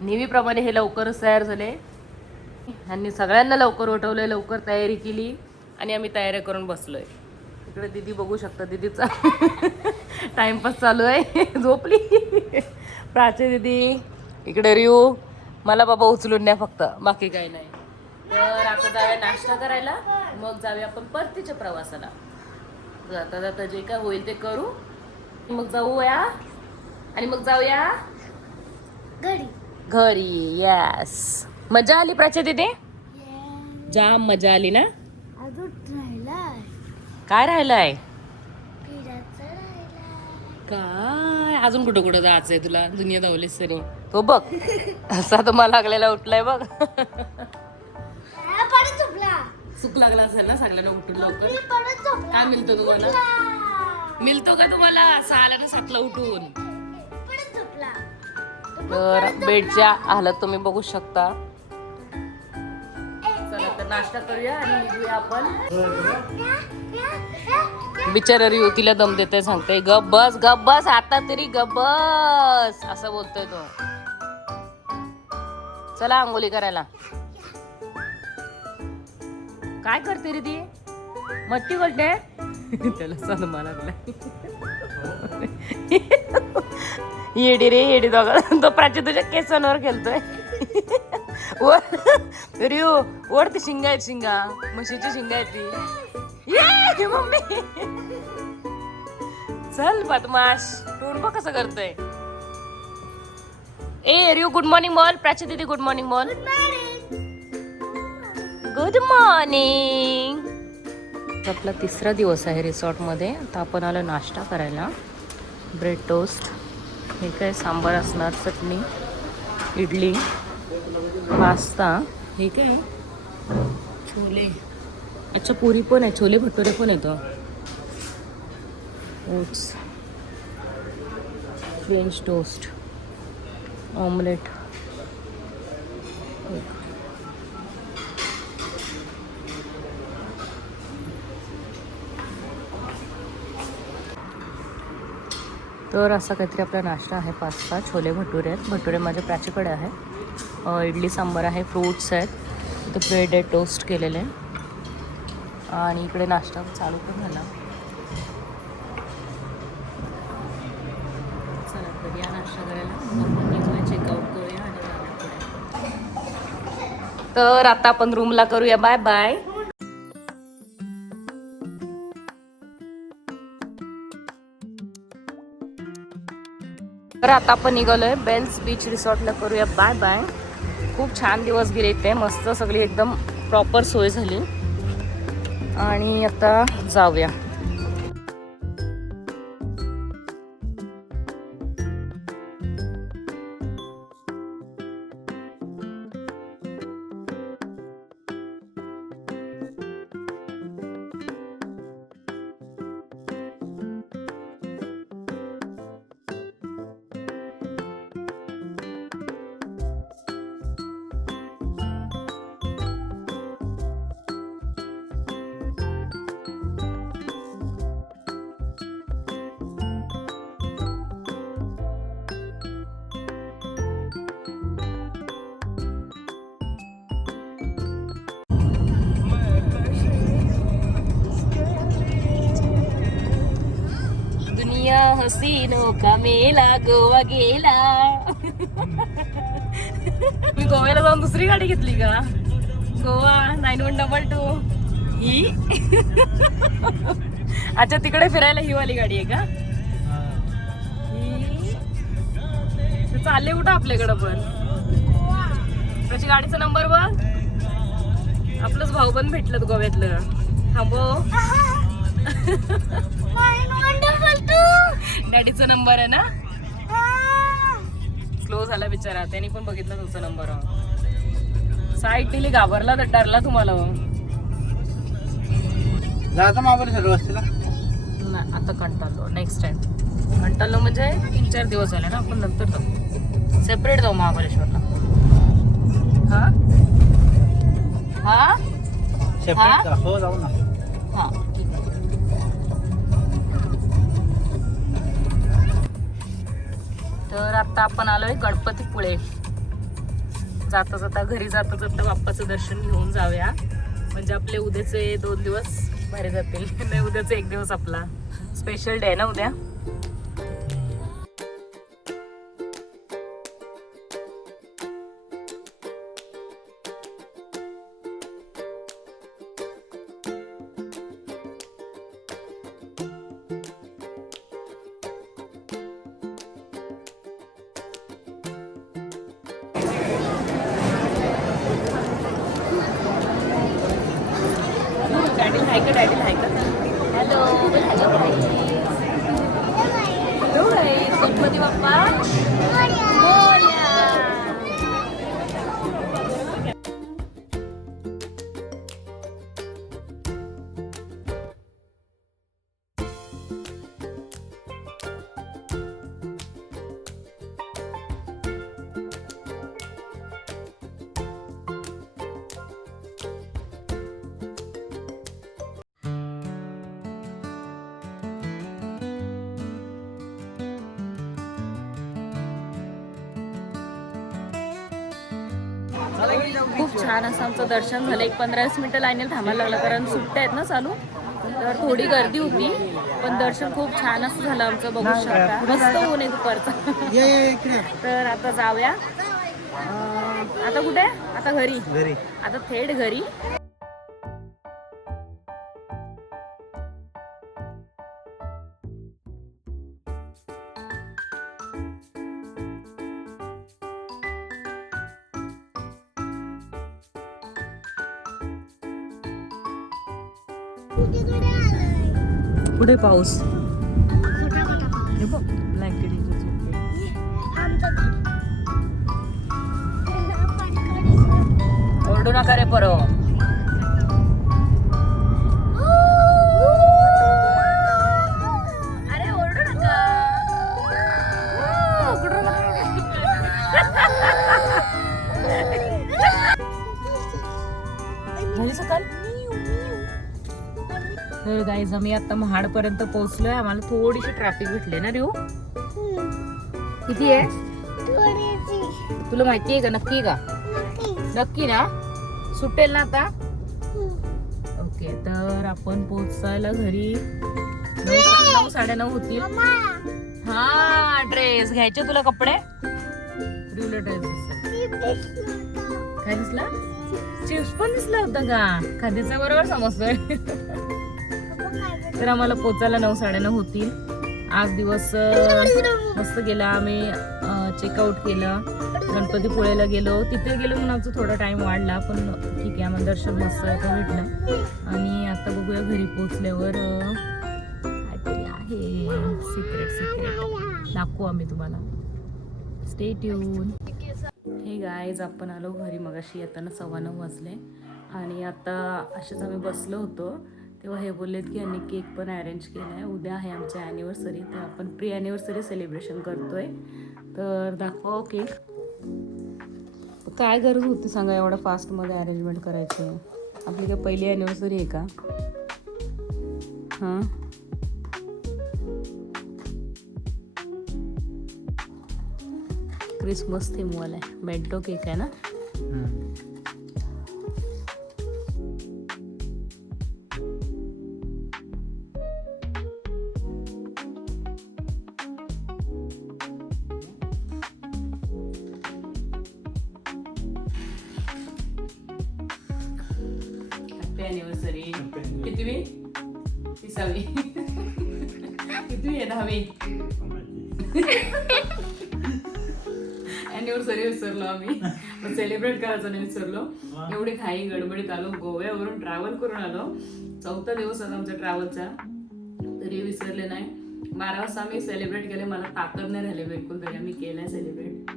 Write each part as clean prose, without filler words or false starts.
नेहमीप्रमाणे हे लवकरच तयार झाले. ह्यांनी सगळ्यांना लवकर उठवलंय, लवकर तयारी केली आणि आम्ही तयारी करून बसलोय. इकडे दीदी बघू शकता, दीदीचा टाइमपास चालू आहे. झोपली प्राची दीदी, इकडे रिऊ. मला बाबा उचलून न्या फक्त, बाकी काही नाही. तर आता जाऊया नाश्ता करायला, मग जाऊया आपण परतीच्या प्रवासाला. जाता जाता जे काय होईल ते करू, मग जाऊया आणि मग जाऊया घरी. यस, मजा आली प्राची दीदी? जाम मजा आली ना? काय राहिलंय? काय अजून कुठं कुठं जायचंय तुला? दुनिया धावलीस तरी. तो बघ असा तो मला लागलेला उठलाय बघ. सुख लागला असेल ना सगळ्यांना उठून लवकर. काय मिळतो तुम्हाला? मिळतो का तुम्हाला सहाला ना सातला उठून? तर बेडच्या हालत तुम्ही बघू शकता. चला तर नाश्ता करूया आणि निघूया आपण. बिचारा रिऊ तिला दम देते, सांगते गप बस आता तरी गप बस असं बोलतोय तो. चला आंघोळी करायला. काय करते रे ती? मट्टी बोलते त्याला सदमा लागलाय. येडी रे येडी दोघा. तो प्राची तुझ्या केसांवर खेळतोय. रिऊ वरती शिंगा आहेत, शिंगा म्हशीची शिंगा आहेत ती. ये मम्मी चल बदमाश, टोन बघ कसं करतोय. ए रिऊ गुड मॉर्निंग बोल. प्राची दीदी गुड मॉर्निंग बोल. Good morning. आपला तिसरा दिवस आहे रिसॉर्टमध्ये. आता आपण आलो नाश्ता करायला. ब्रेड टोस्ट, हे काय सांबार असणार, चटणी, इडली, पास्ता, हे काय छोले. अच्छा पुरी पण आहे, छोले भटुरे पण येतो. Oats, French toast, omelette. तर असा काहीतरी आपला नाश्ता आहे. पास्ता, छोले भटुरे आहेत. भटुरे माझ्या प्राचीकडे आहे. इडली सांबार आहे, फ्रूट्स आहेत, इथे ब्रेड आहे, टोस्ट केलेले, आणि इकडे नाश्ता चालू पण झाला. चला तर या नाश्ता करायला आपण निघूया, चेकआउट करूया आणि जाऊया पुढे. तर आता आपण रूमला करूया बाय बाय. तर आता आपण निघालोय बेल्स बीच रिसॉर्टला, करूया बाय बाय. खूप छान दिवस गेले इथे, मस्त सगळी एकदम प्रॉपर सोय झाली आणि आता जाऊया. हसीनो का मेला गोवा गेला. मी गोव्याला जाऊन दुसरी गाडी घेतली का? गोवा 9122 ही. अच्छा तिकडे फिरायला ही वाली गाडी आहे का? चालले कुठं आपल्याकडं पण. त्याची गाडीचा नंबर बघ. आपलंच भाऊ पण भेटलं गोव्यातलं. थांबो. डॅडीचा नंबर आहे ना. स्लो झाला बिचारा, त्यांनी पण बघितलं तुमचा नंबर. साईड दिली, घाबरला तर डरला तुम्हाला. आता कंटाळलो. नेक्स्ट टाइम कंटाळलो म्हणजे 3-4 दिवस झाले ना, आपण नंतर जाऊ, सेपरेट जाऊ महाबळेश्वरला. हा हा सेपरेट हो जाऊ ना. हा ठीक आहे. तर आता आपण आलोय गणपतीपुळे. जाता जाता घरी जाता जाता बाप्पाचं दर्शन घेऊन जाऊया, म्हणजे आपले उद्याचे 2 दिवस भारी जातील. नाही, उद्याचा 1 दिवस आपला स्पेशल डे आहे ना उद्या. डॅडी हाय का? हॅलो गणपती बाप्पा मोरया. खूप छान असं आमचं दर्शन झालं. 15-20 मिनिटं लाईनीला थांबायला लागलं, कारण सुट्ट्या आहेत ना चालू, तर थोडी गर्दी होती, पण दर्शन खूप छान असं झालं आमचं. बघू शकता मस्त ऊन आहे दुपारचं. तर आता जाऊया. आता कुठे? आता घरी. आता थेट घरी. पुढे पाऊस. हे बघ ब्लँकेट. ओरडू नका रे परो. अरे ओरडू नका. झाली सकाळ. तर गाईज आम्ही आता महाडपर्यंत पोहोचलोय. आम्हाला थोडीशी ट्रॅफिक भेटले ना रिऊ. किती आहे तुला माहिती आहे का? नक्की का? नक्की ना? सुटेल ना आता? ओके, तर आपण पोहोचायला घरी 9-9:30 होतील. हा, ड्रेस घ्यायचे तुला कपडे. रिऊला ड्रेस काय दिसला? चिप्स पण दिसला होता का? खादीचा बरोबर समजतोय. तर आम्हाला पोचायला 9-9:30 होतील. आज दिवस मस्त गेला. आम्ही चेकआउट केलं, गणपतीपुळेला गेलो. तिथे गेलो म्हणून आमचा थोडा टाइम वाढला, पण ठीक आहे, आम्हाला दर्शन मस्त भेटलं. आणि आता बघूया घरी पोचल्यावर काहीतरी आहे सिक्रेट दाखवू आम्ही तुम्हाला. Stay tune. हे गाईज आपण आलो घरी मगाशी येताना 9:15 वाजले. आणि आता असेच आम्ही बसलो होतो तेव्हा हे बोललेत की यांनी केक पण अरेंज केला आहे. उद्या आहे आमची ॲनिव्हर्सरी, तर आपण प्री ॲनिव्हर्सरी सेलिब्रेशन करतोय. तर दाखवा केक. काय गरज होती सांगा एवढं फास्टमध्ये अरेंजमेंट करायची? आपली काय पहिली ॲनिव्हर्सरी आहे का? हां, क्रिसमस थीमवाला आहे. बेंटो केक आहे ना? ॲनिव्हर्सरी कितवी? 30वी. कितवी आहे? 10वी. ॲनिव्हर्सरी विसरलो आम्ही, पण सेलिब्रेट करायचं नाही विसरलो. एवढी घाई गडबडीत आलो, गोव्यावरून ट्रॅव्हल करून आलो. 4था दिवस आता आमच्या ट्रॅव्हलचा, तरी विसरले नाही. 12 वाजता आम्ही सेलिब्रेट केले. मला ताकद नाही राहिली बिलकुल, तरी आम्ही केलंय सेलिब्रेट.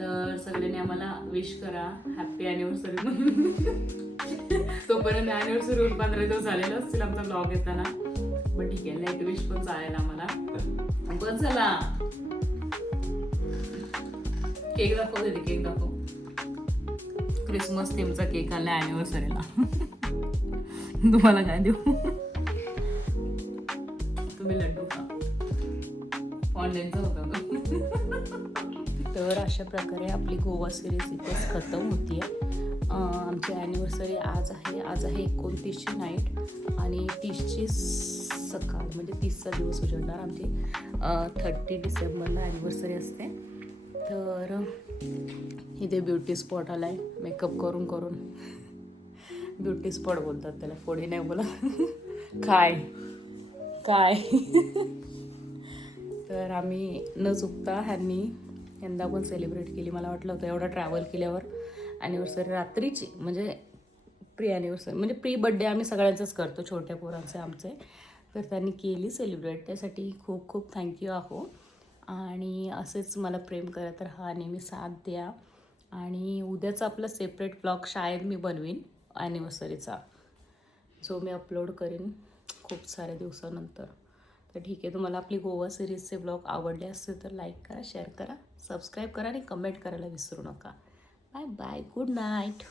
तर सगळ्यांनी आम्हाला विश करा हॅपी ॲनिव्हर्सरी. तोपर्यंत ॲनिव्हर्सरी 15 दिवस झालेलं असतील आमचा ब्लॉग येताना, पण ठीक आहे, लाईट विश पण चालेल आम्हाला. बस झाला. केक दाखव दे, केक दाखव. क्रिसमस थीमचा केक आला ॲनिव्हर्सरीला. तुम्हाला काय देऊ? तुम्ही लड्डू खा. ऑनलाईनचा होता तो. तर तर अशा प्रकारे आपली गोवा सिरीज इथेच खतम होती आहे. आमची ॲनिव्हर्सरी आज आहे 29ची नाईट आणि 30ची सकाळ, म्हणजे 30चा दिवस उजळणार. आमची 30 डिसेंबरला ॲनिव्हर्सरी असते. तर इथे ब्युटी स्पॉट आला आहे, मेकअप करून करून. ब्युटी स्पॉट बोलतात त्याला, फोडी नाही बोला. काय तर आम्ही न चुकता यंदा पण सेलिब्रेट केली. मला वाटलं होतं एवढं ट्रॅव्हल केल्यावर ॲनिव्हर्सरी रात्रीची, म्हणजे प्री ॲनिव्हर्सरी म्हणजे प्री बड्डे आम्ही सगळ्यांचंच करतो, छोट्या पोरांचे आमचे. तर त्यांनी केली सेलिब्रेट, त्यासाठी खूप खूप थँक्यू आहो. आणि असेच मला प्रेम करत राहा, नेहमी साथ द्या. आणि उद्याचा आपला सेपरेट ब्लॉग शाळेत मी बनवीन ॲनिव्हर्सरीचा, जो मी अपलोड करेन खूप साऱ्या दिवसानंतर. तर ठीक आहे, तुम्हाला आपली गोवा सिरीजचे ब्लॉग आवडले असतील तर लाईक करा, शेअर करा, सबस्क्राईब करा आणि कमेंट करायला विसरू नका. Bye bye, good night.